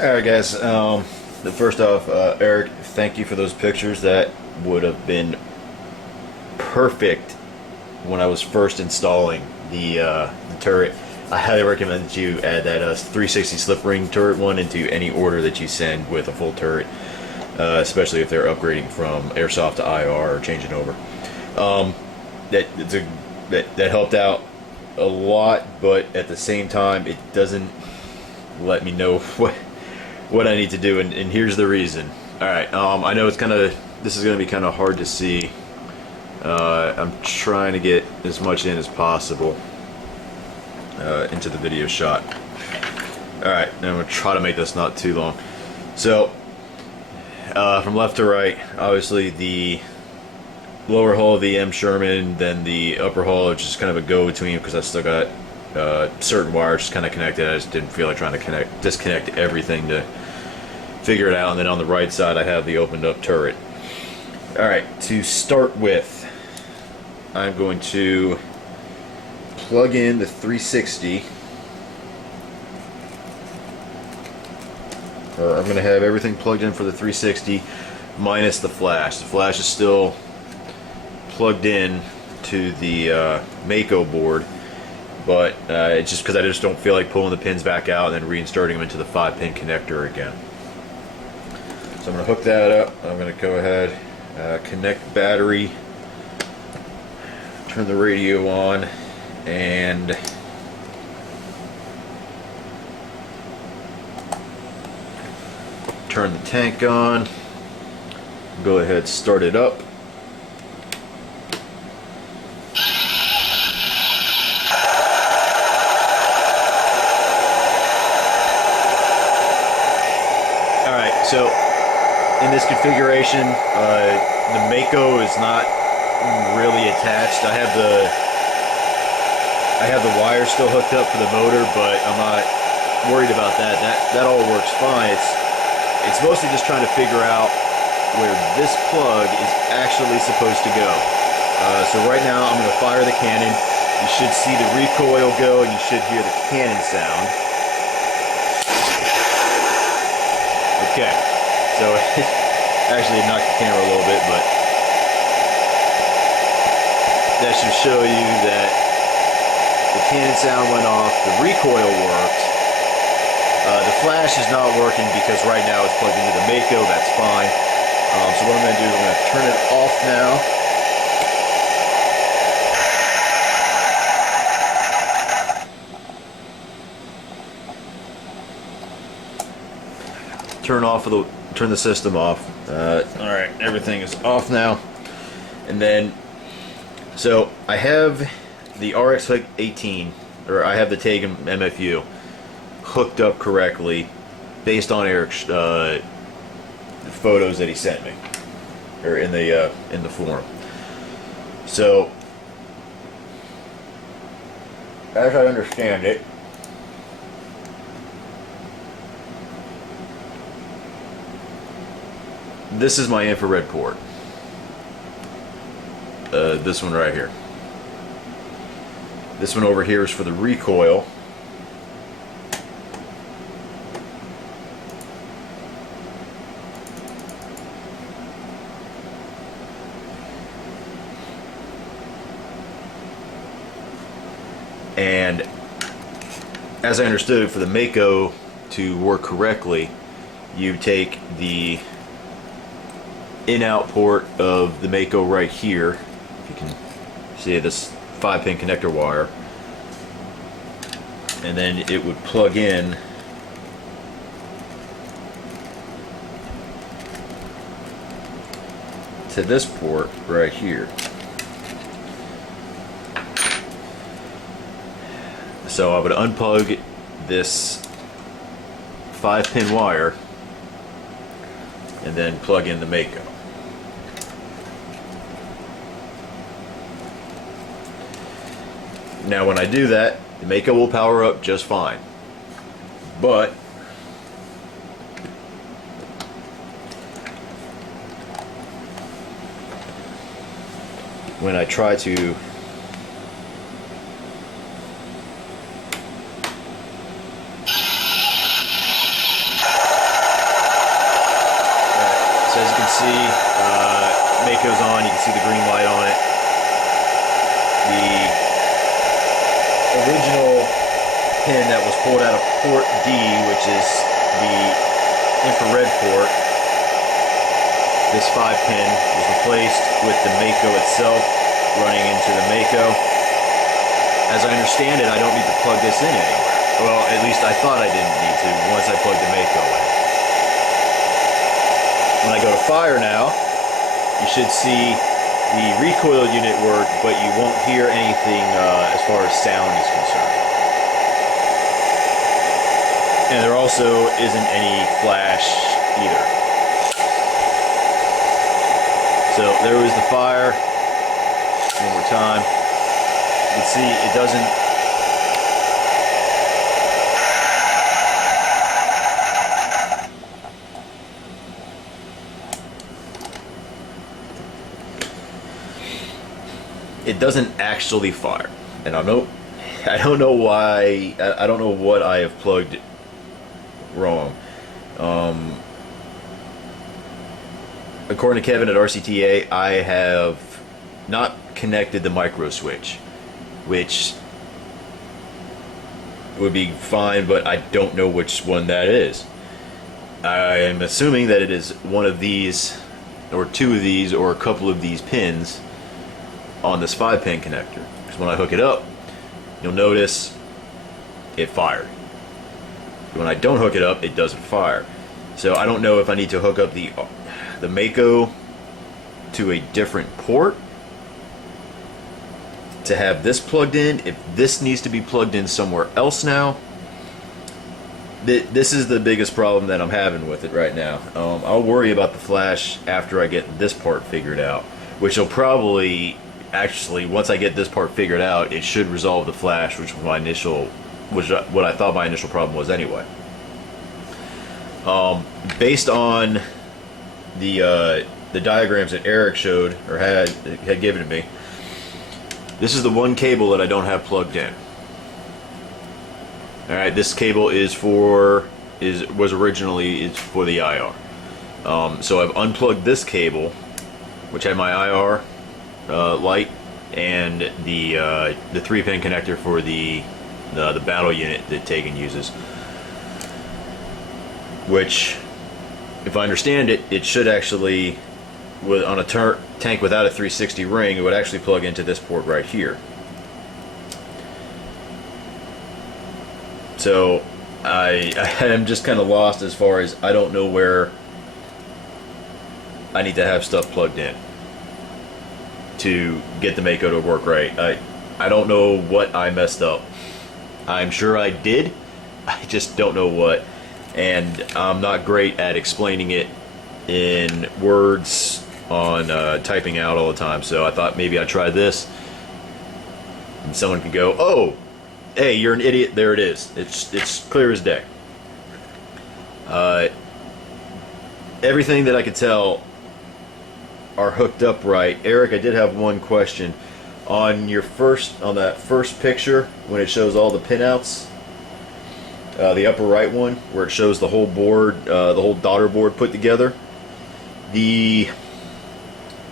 Alright guys, first off, Eric, thank you for those pictures. That would have been perfect when I was first installing the turret. I highly recommend that you add that 360 slip ring turret one into any order that you send with a full turret, especially if they're upgrading from airsoft to IR or changing over. That helped out a lot, but at the same time, it doesn't let me know what I need to do, and here's the reason. Alright, I know this is going to be kind of hard to see. I'm trying to get as much in as possible into the video shot. Alright, I'm going to try to make this not too long. So, from left to right, obviously the lower hull of the M Sherman, then the upper hull is just kind of a go-between because I still got certain wires just kind of connected. I just didn't feel like trying to disconnect everything to figure it out. And then on the right side I have the opened up turret. Alright, to start with, I'm going to plug in the 360. I'm going to have everything plugged in for the 360 minus the flash. The flash is still plugged in to the Mako board, but it's just because I just don't feel like pulling the pins back out and then reinserting them into the 5-pin connector again. So I'm going to hook that up. I'm going to go ahead, connect battery, turn the radio on, and turn the tank on. Go ahead, start it up. So, in this configuration, the Mako is not really attached. I have the wire still hooked up for the motor, but I'm not worried about that. That all works fine. It's mostly just trying to figure out where this plug is actually supposed to go. So right now, I'm going to fire the cannon. You should see the recoil go, and you should hear the cannon sound. Okay, so actually it knocked the camera a little bit, but that should show you that the cannon sound went off, the recoil worked. The flash is not working because right now it's plugged into the Mako. That's fine. So what I'm going to do is I'm going to turn it off now. Turn the system off. Alright, everything is off now. And then, so I have the RX-18, or I have the TAG MFU hooked up correctly based on Eric's the photos that he sent me, or in the forum. So, as I understand it, this is my infrared port. This one right here. This one over here is for the recoil. And as I understood it, for the Mako to work correctly, you take the in-out port of the Mako right here, if you can see this 5-pin connector wire, and then it would plug in to this port right here. So I would unplug this 5-pin wire and then plug in the Mako. Now when I do that, the Mako will power up just fine. But when I try to Mako's on. You can see the green light on it. The original pin that was pulled out of port D, which is the infrared port, this 5-pin was replaced with the Mako itself running into the Mako. As I understand it, I don't need to plug this in anywhere. Well, at least I thought I didn't need to once I plugged the Mako in. When I go to fire now, you should see the recoil unit work, but you won't hear anything as far as sound is concerned. And there also isn't any flash either. So there was the fire. One more time. You can see it doesn't. It doesn't actually fire, and I don't know why. I don't know what I have plugged wrong. According to Kevin at RCTA, I have not connected the micro switch, which would be fine, but I don't know which one that is. I am assuming that it is one of these, or two of these, or a couple of these pins on this 5-pin connector. Because when I hook it up, you'll notice it fired. When I don't hook it up, it doesn't fire. So I don't know if I need to hook up the Mako to a different port to have this plugged in, if this needs to be plugged in somewhere else now. This is the biggest problem that I'm having with it right now. I'll worry about the flash after I get this part figured out, which will probably, actually, once I get this part figured out, it should resolve the flash, which was what I thought my initial problem was anyway. Based on the diagrams that Eric showed, or had given to me, this is the one cable that I don't have plugged in. All right, this cable was originally for the IR. So I've unplugged this cable, which had my IR light, and the 3-pin connector for the battle unit that Tegan uses. Which, if I understand it, it should actually, on a tank without a 360 ring, it would actually plug into this port right here. So I am just kind of lost as far as I don't know where I need to have stuff plugged in to get the Mako to work right. I don't know what I messed up. I'm sure I did. I just don't know what. And I'm not great at explaining it in words on typing out all the time. So I thought maybe I'd try this. And someone could go, oh, hey, you're an idiot. There it is. It's clear as day. Everything that I could tell are hooked up right. Eric, I did have one question. On that first picture, when it shows all the pinouts, the upper right one, where it shows the whole board, the whole daughter board put together, the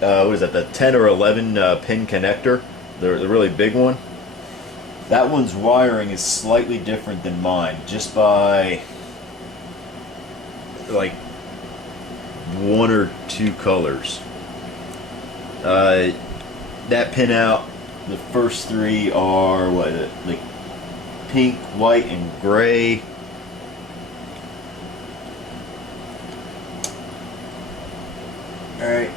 what is that? The 10 or 11 pin connector, the really big one. That one's wiring is slightly different than mine, just by like 1 or 2 colors. That pin out, the first 3 are what is it, like pink, white, and gray. Alright.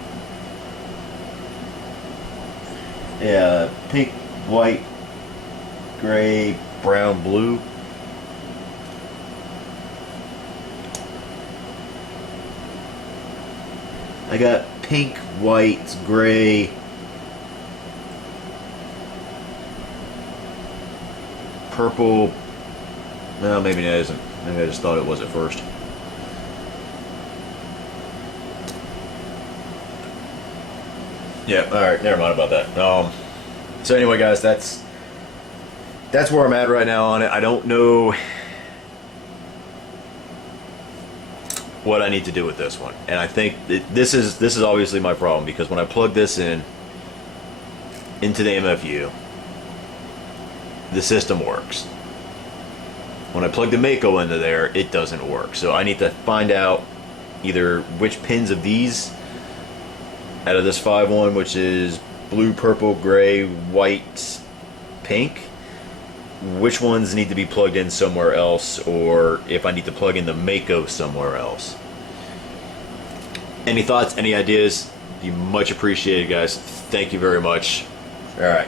Yeah, pink, white, gray, brown, blue. I got pink, white, gray, purple. No, maybe it isn't. Maybe I just thought it was at first. Yeah, alright, never mind about that. So anyway, guys, that's where I'm at right now on it. I don't know. what I need to do with this one. And I think this is obviously my problem, because when I plug this into the MFU, the system works. When I plug the Mako into there, it doesn't work. So I need to find out either which pins of these out of this 5-1, which is blue, purple, gray, white, pink, which ones need to be plugged in somewhere else, or if I need to plug in the Mako somewhere else. Any thoughts, any ideas? Be much appreciated, guys. Thank you very much. All right.